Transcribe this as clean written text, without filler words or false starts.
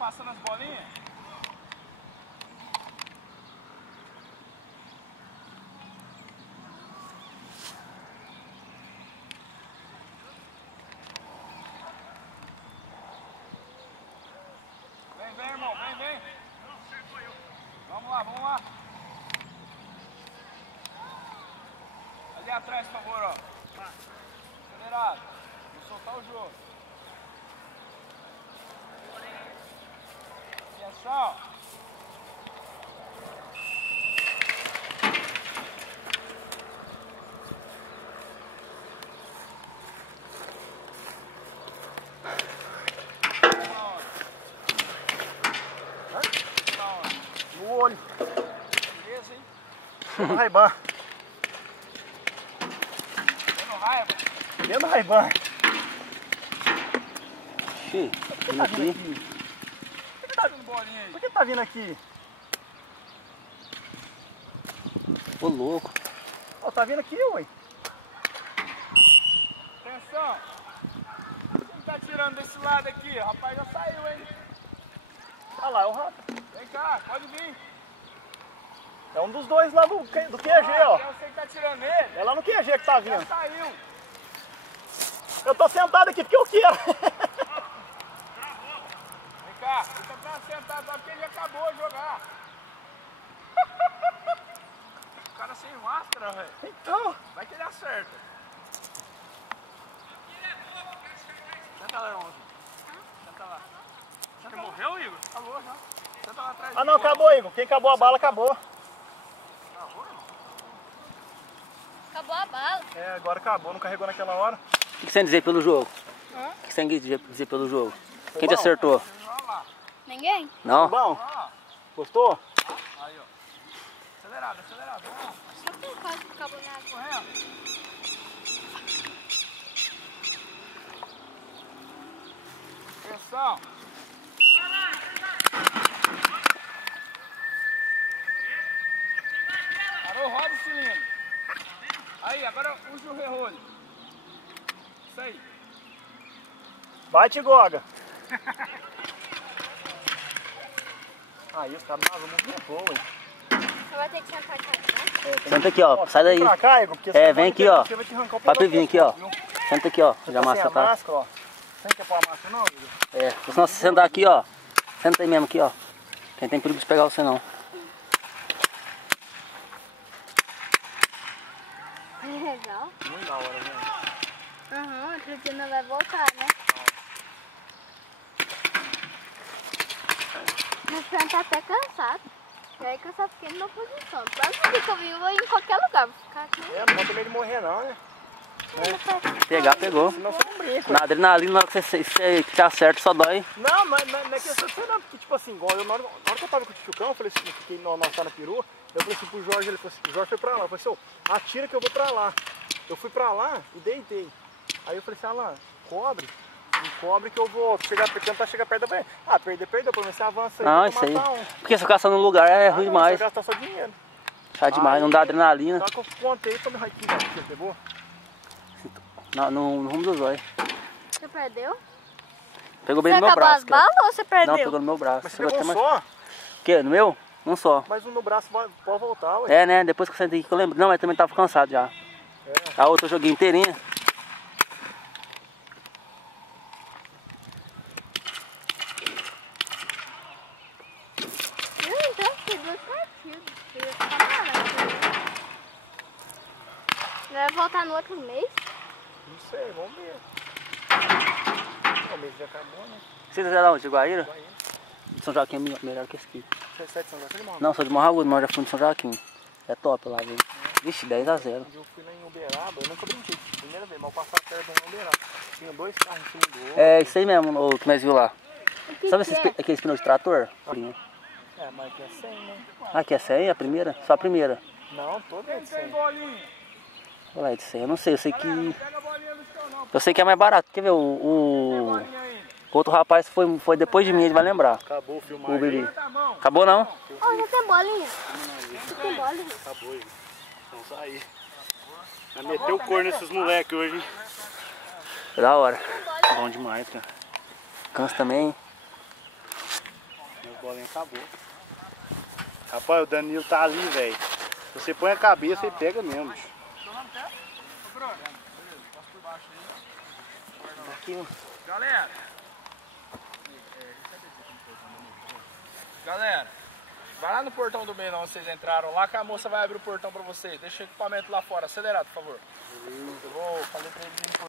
passando as bolinhas. Vem, irmão, vem. Vamos lá. Ali atrás, por favor, ó. Acelerado. Vou soltar o jogo. Atenção. No olho. Beleza, hein? No Ray-Ban. Dentro do Ray-Ban. Dentro do Ray-Ban. Xiii, Por que tá vindo aqui? Por que tá dando bolinha aí? Por que tá vindo aqui? ô louco. Ó, tá vindo aqui, ué. Atenção. Quem tá tirando desse lado aqui? O rapaz já saiu, hein? Olha lá, é o rato. Vem cá, pode vir. É um dos dois lá do QG, ó. É você que tá tirando ele. É lá no QG que tá Já vindo. saiu. Eu tô sentado aqui porque eu quero. Vem cá, você tá sentado lá porque ele já acabou de jogar. O cara sem máscara, velho. Então. Vai que ele acerta. Senta lá, irmão. Senta lá. Você morreu, Igor? Acabou já. Senta lá atrás. Ah não, acabou, Igor. Quem acabou a bala, acabou. Acabou a bala. É, agora acabou, não carregou naquela hora. O que você tem a dizer pelo jogo? O que você tem a dizer pelo jogo? Quem te acertou? Ninguém? Não? Bom, gostou? Aí, ó. Acelerado. Vamos lá. Só tem quase que acabou na água. Correndo. Atenção. Parou, roda o cilindro. Aí, agora usa o rerolho. Isso aí. Bate, Goga. Aí, os caras não muito boa, ué. Você vai ter que sentar aqui, né? Senta aqui, ó. Sai daí. Vem pra cá, Igor, porque É, vem aqui, ó. você vai te arrancar o Papi, vem aqui, ó. viu? Senta aqui, ó. Já Tá sem massa a tá. máscara, ó. Você não quer pôr a máscara não, Igor? É, se não você sentar aqui, ó. Senta aí mesmo aqui, ó. Quem tem perigo de pegar você não. Legal. Muito da hora, velho. Aham, outro dia não vai voltar, né? Meu filho tá até cansado. E aí que eu só fiquei numa posição. Quando eu vim, eu vou em qualquer lugar. Vou ficar aqui. Não pode ter medo de morrer não, né? Pegar, pegou. Senão você não brinca. Na adrenalina, na hora que você te acerta, só dói. Não, não é questão de ser não, porque tipo assim, igual eu, na hora que eu tava com o Tchucão, eu falei assim, eu fiquei nós na perua, eu falei assim pro Jorge, ele falou assim, o Jorge foi pra lá, eu falei assim, ô, atira que eu vou pra lá. Eu fui pra lá e deitei. Aí eu falei assim, Alan, cobre que eu vou tentar chegar perto da banheira. Ah, perdeu, pelo menos você avança aí. Não, pra isso aí. matar um. Porque se ficar só no lugar é ruim Não, demais. você vai gastar só dinheiro. Chato demais, não dá adrenalina. Só que eu contei e tomei aqui, você pegou? No rumo dos olhos. Você perdeu? Pegou bem Você no meu acabou braço. as balas ou você perdeu? Não, pegou no meu braço. Mas você Pegou pegou até um mais- só, O quê? No meu? Um só. mas um no braço pode voltar, ué. É, né? Depois que eu sentei aqui que eu lembro. Não, mas também tava cansado já. A outra eu joguei inteirinha. Então, foi 2 partidas. Eu ia ficar parado. Vai voltar no outro mês? Não sei, vamos ver. O mês já acabou, né? Você é da onde? De Guaíra? Vai indo. São Joaquim é melhor que esse aqui. Você é de São João, irmão? Não, sou de Morragudo, mas já fui de São Joaquim. É top lá, viu? Vixe, 10-0. Eu fui lá em Uberaba, eu nunca brinquei. Primeira vez, mas eu passava perto de Uberaba. Tinha 2 carros em cima do outro. É isso aí mesmo, o que nós viu lá. O que Sabe que esses, aqueles pneus de trator? Primo? É, mas aqui é 100, né? Ah, que é 100? A primeira? Só a primeira. Não, todo é Quem de tem 100. bolinha? Olha lá, de 100. Eu não sei, eu sei que... Pega a bolinha no chão, não. Eu sei que é mais barato. Quer ver? Bolinha aí. Outro rapaz foi depois de mim, ele vai lembrar. Acabou o O filmar. Biri. Tá bom. Acabou não? Ó, já tem bolinha. Já tem bolinha. Acabou, Igor. Então sair. Vai meter o cor nesses moleques hoje, hein? Da hora. Bom demais, cara. Cansa também. bolinha acabou. Rapaz, o Danilo tá ali, velho. Você põe a cabeça e pega mesmo, bicho. Ô, Bruno. Beleza, passa por baixo aí. Aqui, ó. Galera, vai lá no portão do meio onde vocês entraram lá que a moça vai abrir o portão pra vocês. Deixa o equipamento lá fora. Acelerado, por favor. Eu vou fazer pra ele vir no portão.